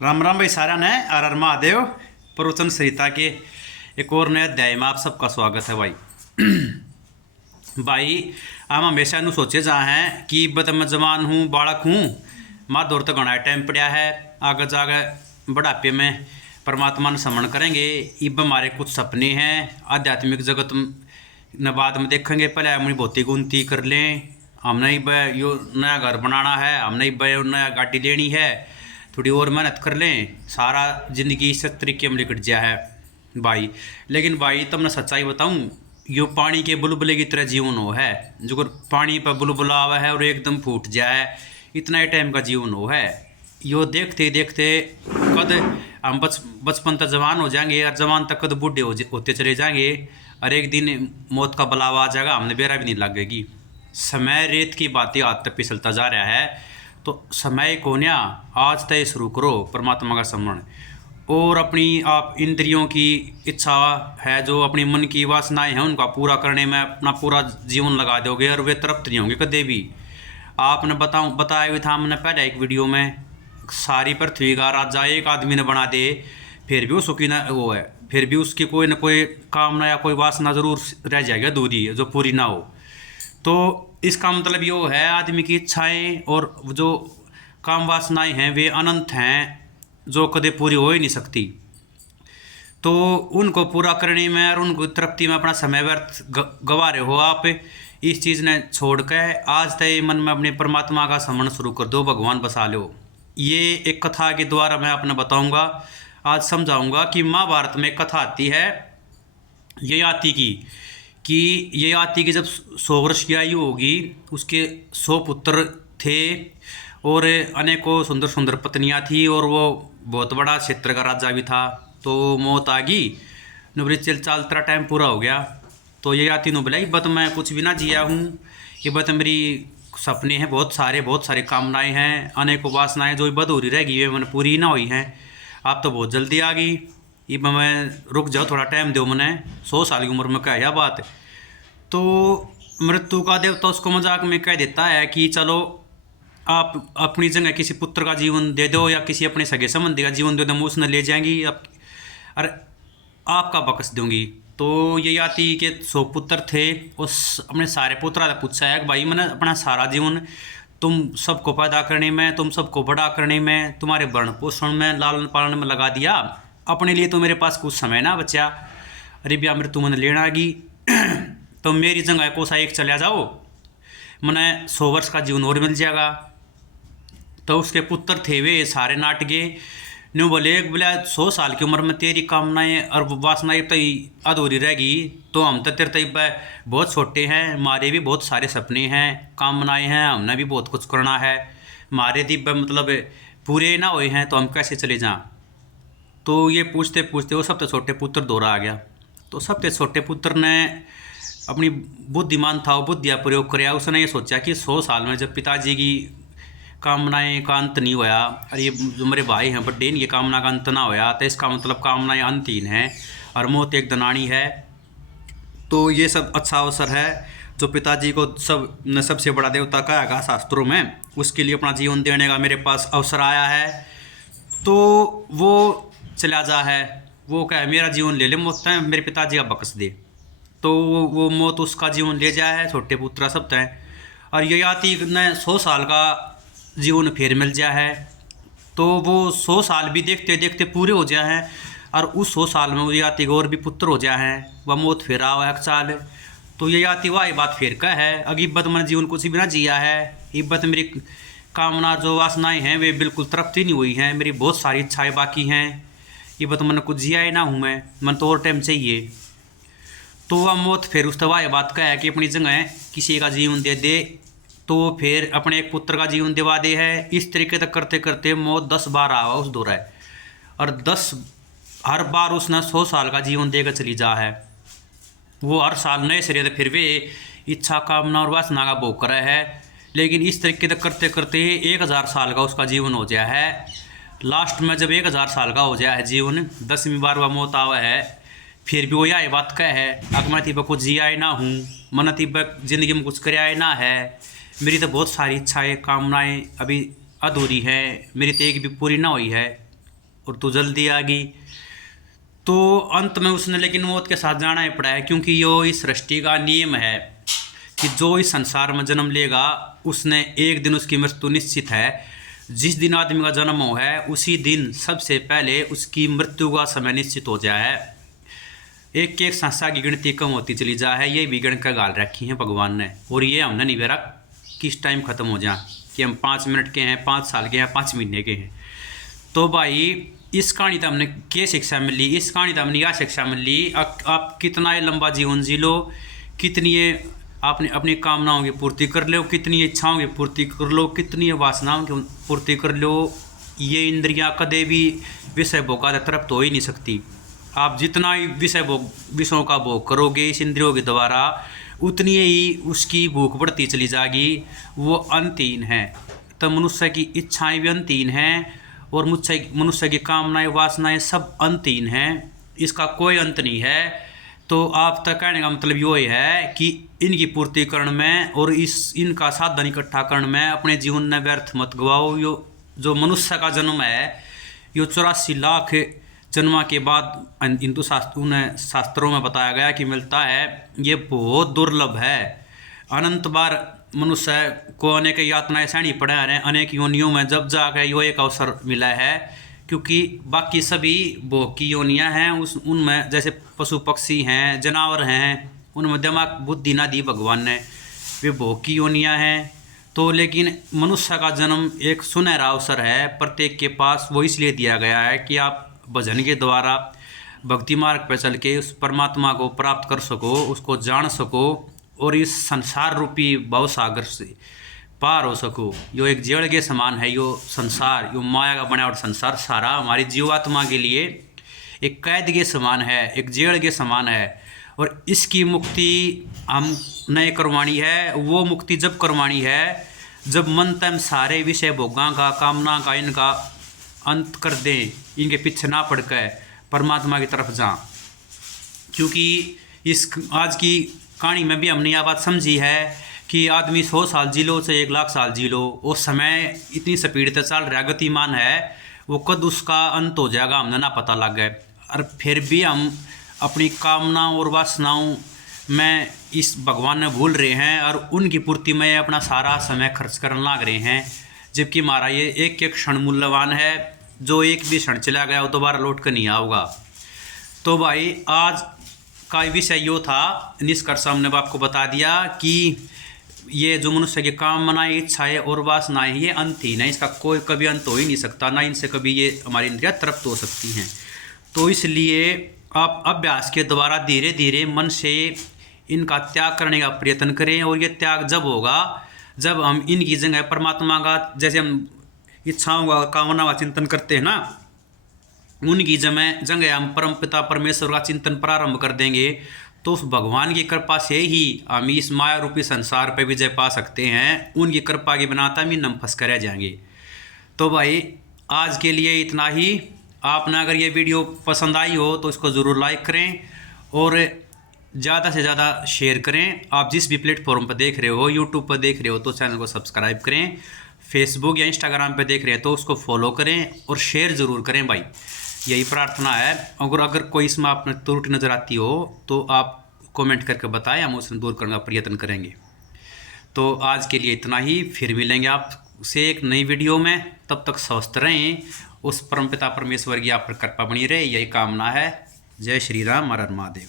राम राम भाई सारा ने हर हर महादेव। प्रवचन संहिता के एक और नए अध्याय में आप सबका स्वागत है भाई। भाई हम हमेशा नु सोचे जा हैं कि बत मैं जवान हूँ बालक हूँ माँ दौर तक घना टाइम पड़ा है, आगे जागे बुढ़ापे में परमात्मा ने स्मरण करेंगे। इब हमारे कुछ सपने हैं आध्यात्मिक जगत न बाद में देखेंगे, पहले अपनी भौतिक उन्नति कर लें। हमने इब यो नया घर बनाना है, हमने इब नया गाड़ी लेनी है, थोड़ी और मेहनत कर लें, सारा जिंदगी इस तरीके में निकट जाए है भाई। लेकिन भाई तुमने सच्चाई बताऊं, यो पानी के बुलबुले की तरह जीवन हो है, जो अगर पानी पर बुलबुला आवा है और एकदम फूट जाए, इतना ही टाइम का जीवन हो है। यो देखते देखते कद हम बचपन तक जवान हो जाएंगे और जवान तक कद बूढ़े होते चले जाएंगे, और एक दिन मौत का बुलावा आ जाएगा, हमने बेरा भी नहीं लगेगी। समय रेत की बातें आज तक फिसलता जा रहा है, तो समय को न्या आज तय शुरू करो परमात्मा का स्मरण। और अपनी आप इंद्रियों की इच्छा है, जो अपनी मन की वासनाएं हैं, उनका पूरा करने में अपना पूरा जीवन लगा दोगे और वे तृप्त नहीं होंगे कभी भी। आपने बताया भी था हमने पहले एक वीडियो में, सारी पृथ्वी का राजा एक आदमी ने बना दे, फिर भी वो सुखी ना वो है, फिर भी उसकी कोई ना कोई कामना या कोई वासना जरूर रह जाएगी अधूरी जो पूरी ना हो। तो इसका मतलब ये है आदमी की इच्छाएं और जो काम वासनाएं हैं वे अनंत हैं, जो कभी पूरी हो ही नहीं सकती। तो उनको पूरा करने में और उनको तृप्ति में अपना समय व्यर्थ गवा रहे हो आप। इस चीज़ ने छोड़ कर आज तय मन में अपने परमात्मा का स्मरण शुरू कर दो, भगवान बसा लो। ये एक कथा के द्वारा मैं अपने बताऊंगा, आज समझाऊंगा कि महाभारत में एक कथा आती है ययाति की, कि ययाति की जब 100 वर्ष की आयु होगी, उसके 100 पुत्र थे और अनेकों सुंदर सुंदर पत्नियां थी, और वो बहुत बड़ा क्षेत्र का राजा भी था। तो मौत आ गई, नबरी चल तेरा टाइम पूरा हो गया। तो ययाति ने बोला, ये बत मैं कुछ भी ना जिया हूँ, ये बत मेरी सपने हैं बहुत सारे कामनाएं हैं, अनेकों वासनाएं जो बदूरी रह गई है मैंने पूरी ना हुई हैं। आप तो बहुत जल्दी आ गई, ये मैं रुक जाओ, थोड़ा टाइम दो मैंने, 100 साल की उम्र में क्या यह बात। तो मृत्यु का देवता उसको मजाक में कह देता है कि चलो आप अपनी जगह किसी पुत्र का जीवन दे दो या किसी अपने सगे संबंधी का जीवन दे दो, मैं उसने ले जाएंगी अरे आपका बख्श दूंगी। तो ये याति के 100 पुत्र थे, उस अपने सारे पुत्रा ने पूछा है कि भाई मैंने अपना सारा जीवन तुम सबको पैदा करने में, तुम सबको बड़ा करने में, तुम्हारे भरण पोषण में, लालन पालन में लगा दिया, अपने लिए तो मेरे पास कुछ समय ना बचा। अरे भैया मृत्यु मैंने लेना आगी तो मेरी जगह कोसा एक चला जाओ, मैंने 100 वर्ष का जीवन और मिल जाएगा। तो उसके पुत्र थे वे सारे नाट गए, न्यू बोले बोले 100 साल की उम्र में तेरी कामनाएं और वासनाएं तो अधूरी रहेगी, तो हम तो तेरे तब बहुत छोटे हैं, हमारे भी बहुत सारे सपने हैं, कामनाएं हैं, हमने भी बहुत कुछ करना है, हमारे दिव्य मतलब पूरे ना हुए हैं, तो हम कैसे चले जाएं। तो ये पूछते पूछते वो सबसे छोटे पुत्र दौरा आ गया। तो सबसे छोटे पुत्र ने अपनी बुद्धिमान था, वो बुद्धिया प्रयोग कराया। उसने ये सोचा कि 100 साल में जब पिताजी की कामनाएं का अंत नहीं होया, और ये जो मेरे भाई हैं बड्डे, इनकी कामना का अंत ना होया, तो इसका मतलब कामनाएं अंतहीन हैं और मौत एक दनानी है। तो ये सब अच्छा अवसर है जो पिताजी को सबसे बड़ा देवता कहा शास्त्रों में, उसके लिए अपना जीवन देने का मेरे पास अवसर आया है। तो वो चला जा है, वो क्या है मेरा जीवन ले ले, मौत है मेरे पिताजी का बख्श दे। तो वो मौत उसका जीवन ले जाए है, छोटे पुत्र सब तय। और ययाति ने 100 साल का जीवन फिर मिल जाए है। तो वो 100 साल भी देखते देखते पूरे हो जाए हैं, और उस 100 साल में ययाति को और भी पुत्र हो जाए हैं, वह मौत फिर आओ एक साल। तो ययाति वाह बात फिर कह है, अगिब्बत मैंने जीवन कुछ भी ना जिया है, इब्बत मेरी कामना जो वासनाएं हैं वे बिल्कुल तृप्ति नहीं हुई हैं, मेरी बहुत सारी इच्छाएं बाकी हैं, ये बत मैंने कुछ जिया ही ना हूँ मैं तो और टाइम चाहिए। तो वह मौत फिर उस तवा ये बात का है कि अपनी जगह किसी का जीवन दे दे, तो फिर अपने एक पुत्र का जीवन दिवा दे है। इस तरीके तक करते करते मौत 10 बार आवा उस दौरा है, और 10 हर बार उसने 100 साल का जीवन देकर चली जा है। वो हर साल नए सिरे से फिर वे इच्छा कामना और वासना का भोग करे है। लेकिन इस तरीके तक करते करते 1000 साल का उसका जीवन हो गया है। लास्ट में जब 1000 साल का हो गया है जीवन, 10वीं बार वह मौत आवा है, फिर भी वो यह बात कह है, अगर मैं तिब्बा कुछ जिया ना हूँ, मन तिब्बा जिंदगी में कुछ कराया ना है, मेरी तो बहुत सारी इच्छाएं कामनाएं अभी अधूरी हैं, मेरी तो एक भी पूरी ना हुई है, और तू जल्दी आ गई। तो अंत में उसने लेकिन मौत के साथ जाना ही पड़ा है, क्योंकि यो इस सृष्टि का नियम है कि जो इस संसार में जन्म लेगा उसने एक दिन उसकी मृत्यु निश्चित है। जिस दिन आदमी का जन्म हो है उसी दिन सबसे पहले उसकी मृत्यु का समय निश्चित हो जाए है। एक एक सांसा की गिनती कम होती चली जा है, ये भी गण कर गाल रखी है भगवान ने। और ये हमने नहीं बेरा किस टाइम ख़त्म हो जाए कि हम 5 मिनट के हैं, 5 साल के हैं, 5 महीने के हैं। तो भाई इस कहानी तो हमने क्या शिक्षा मिली, इस कहानी तो हमने यह शिक्षा मिली आप कितना ये लंबा जीवन जी लो, कितनी ये आपने अपनी कामनाओं की पूर्ति कर लो, कितनी इच्छाओं की पूर्ति कर लो, कितनी वासनाओं की पूर्ति कर लो। ये इंद्रियां कदे भी विषय भोग का तृप्त हो ही नहीं सकती। आप जितना ही विषयों का भोग करोगे इस इंद्रियों के द्वारा, उतनी ही उसकी भूख बढ़ती चली जाएगी। वो अंतहीन है। तो मनुष्य की इच्छाएं भी अंतहीन हैं और मनुष्य की कामनाएं वासनाएं सब अंतहीन हैं, इसका कोई अंत नहीं है। तो आप तक कहने का मतलब यो है कि इनकी पूर्ति करण में और इनका साधन इकट्ठा करण में अपने जीवन में व्यर्थ मत गवाओ। यो जो मनुष्य का जन्म है यो 84 लाख जन्म के बाद हिंदू शास्त्रों में बताया गया कि मिलता है। ये बहुत दुर्लभ है। अनंत बार मनुष्य को अनेक यातनाएं सहनी पड़े हैं, अनेक योनियों में जब जाकर यो एक अवसर मिला है, क्योंकि बाकी सभी भोग की योनियाँ हैं उनमें जैसे पशु पक्षी हैं, जानवर हैं, उनमें दिमाग बुद्धि ना दी भगवान ने, वे भोग की योनियाँ हैं। तो लेकिन मनुष्य का जन्म एक सुनहरा अवसर है प्रत्येक के पास। वो इसलिए दिया गया है कि आप भजन के द्वारा भक्ति मार्ग पर चल के उस परमात्मा को प्राप्त कर सको, उसको जान सको और इस संसार रूपी भवसागर से पार हो सको। यो एक जेल के समान है। यो संसार, यो माया का बनावट संसार सारा हमारी जीवात्मा के लिए एक कैद के समान है, एक जेल के समान है। और इसकी मुक्ति हम नए करवानी है। वो मुक्ति जब करवानी है जब मन तन सारे विषय भोगां का, कामना का, इनका अंत कर दें, इनके पीछे ना पड़ कर परमात्मा की तरफ जाएं। क्योंकि इस आज की कहानी में भी हमने यह बात समझी है कि आदमी 100 साल जी लो चाहे 1 लाख साल जी लो, वो समय इतनी स्पीड से चल रहा, गतिमान है, वो कद उसका अंत हो जाएगा हमने ना पता लग गए। और फिर भी हम अपनी कामनाओं और वासनाओं में इस भगवान ने भूल रहे हैं और उनकी पूर्ति में अपना सारा समय खर्च करने लग रहे हैं। जबकि हमारा ये एक एक क्षण मूल्यवान है, जो एक भी क्षण चला गया वो दोबारा लौट कर नहीं आऊगा। तो भाई आज का विषय यो था, निष्कर्ष हमने आपको बता दिया कि ये जो मनुष्य की कामनाएं, इच्छाएं और वासनाएं ये अंतहीन है, इसका कोई कभी अंत हो ही नहीं सकता, ना इनसे कभी ये हमारी इंद्रियां तृप्त हो सकती हैं। तो इसलिए आप अभ्यास के द्वारा धीरे धीरे मन से इनका त्याग करने का प्रयत्न करें। और ये त्याग जब होगा जब हम इनकी जगह परमात्मा का, जैसे हम इच्छाओं का, कामनाओं का चिंतन करते हैं ना, उनकी जगह हम परम पिता परमेश्वर का चिंतन प्रारंभ कर देंगे, तो उस भगवान की कृपा से ही हम इस माया रूपी संसार पर विजय पा सकते हैं। उनकी कृपा के बनाता भी हम फंस कर रह जाएंगे। तो भाई आज के लिए इतना ही। आपने अगर ये वीडियो पसंद आई हो तो इसको ज़रूर लाइक करें और ज़्यादा से ज़्यादा शेयर करें। आप जिस भी प्लेटफॉर्म पर देख रहे हो, यूट्यूब पर देख रहे हो तो चैनल को सब्सक्राइब करें, फेसबुक या इंस्टाग्राम पर देख रहे हैं तो उसको फॉलो करें और शेयर ज़रूर करें भाई, यही प्रार्थना है। अगर कोई इसमें आपने त्रुटि नज़र आती हो तो आप कमेंट करके बताएं, हम उसने दूर करने का प्रयत्न करेंगे। तो आज के लिए इतना ही, फिर मिलेंगे आपसे एक नई वीडियो में। तब तक स्वस्थ रहें, उस परमपिता परमेश्वर की आप पर कृपा बनी रहे, यही कामना है। जय श्री राम, हर हर महादेव।